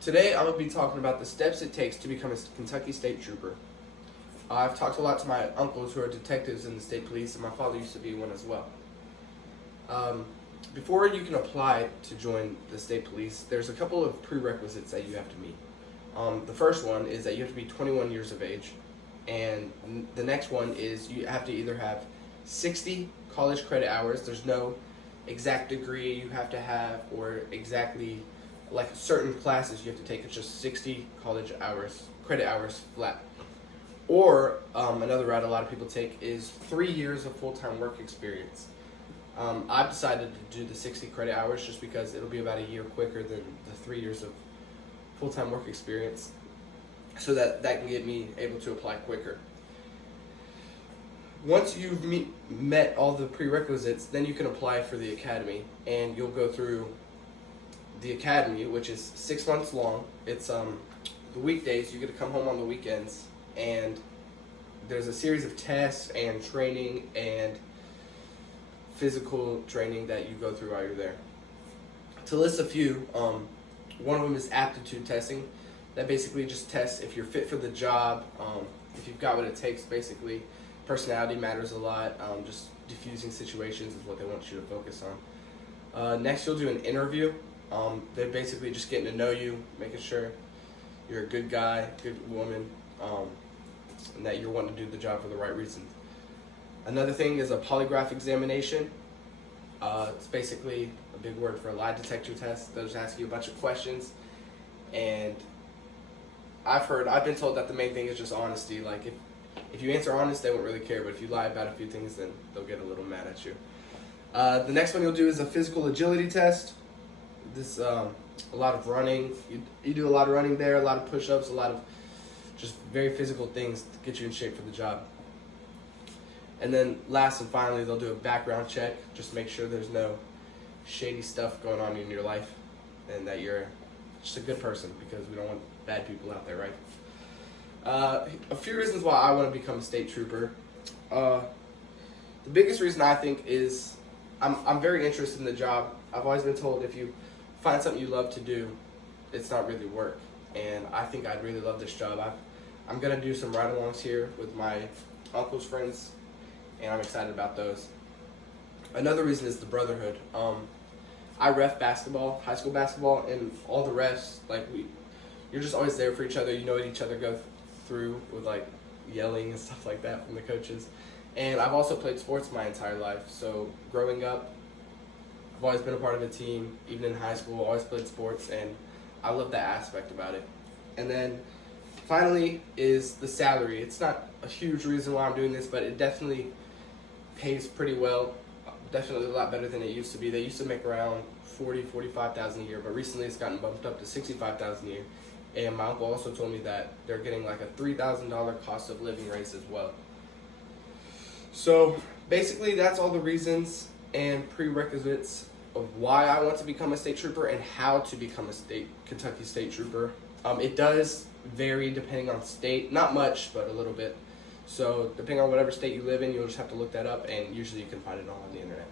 Today I'm going to be talking about the steps it takes to become a Kentucky State Trooper. I've talked a lot to my uncles who are detectives in the state police, and my father used to be one as well. Before you can apply to join the state police, there's a couple of prerequisites that you have to meet. The first one is that you have to be 21 years of age, and the next one is you have to either have 60 college credit hours. There's no exact degree you have to have or exactly like certain classes you have to take. It's just 60 college hours, credit hours flat. Or another route a lot of people take is 3 years of full-time work experience. I've decided to do the 60 credit hours just because it'll be about a year quicker than the 3 years of full-time work experience, so that can get me able to apply quicker. Once you've met all the prerequisites, then you can apply for the academy, and you'll go through the academy, which is 6 months long. It's the weekdays. You get to come home on the weekends, and there's a series of tests and training and physical training that you go through while you're there. To list a few, one of them is aptitude testing. That basically just tests if you're fit for the job, if you've got what it takes. Basically, personality matters a lot. Just diffusing situations is what they want you to focus on. Next, you'll do an interview. They're basically just getting to know you, making sure you're a good guy, good woman, and that you're wanting to do the job for the right reasons. Another thing is a polygraph examination. It's basically a big word for a lie detector test. They'll just ask you a bunch of questions, and I've been told that the main thing is just honesty. Like if you answer honest, they won't really care, but if you lie about a few things, then they'll get a little mad at you. The next one you'll do is a physical agility test. This a lot of running. You do a lot of running there, a lot of push-ups, a lot of just very physical things to get you in shape for the job. And then last and finally, they'll do a background check, just to make sure there's no shady stuff going on in your life and that you're just a good person, because we don't want bad people out there, right? A few reasons why I want to become a state trooper. The biggest reason I think is I'm very interested in the job. I've always been told if you find something you love to do, it's not really work. And I think I'd really love this job. I'm going to do some ride-alongs here with my uncle's friends, and I'm excited about those. Another reason is the brotherhood. I ref basketball, high school basketball, and all the refs, you're just always there for each other. You know what each other go through with yelling and stuff like that from the coaches. And I've also played sports my entire life. So growing up, I've always been a part of a team. Even in high school, always played sports, and I love that aspect about it. And then finally is the salary. It's not a huge reason why I'm doing this, but it definitely pays pretty well. Definitely a lot better than it used to be. They used to make around $45,000 a year, but recently it's gotten bumped up to $65,000 a year. And my uncle also told me that they're getting a $3,000 cost of living raise as well. So basically, that's all the reasons and prerequisites of why I want to become a state trooper and how to become a Kentucky State Trooper. It does vary depending on state, not much, but a little bit. So depending on whatever state you live in, you'll just have to look that up, and usually you can find it all on the internet.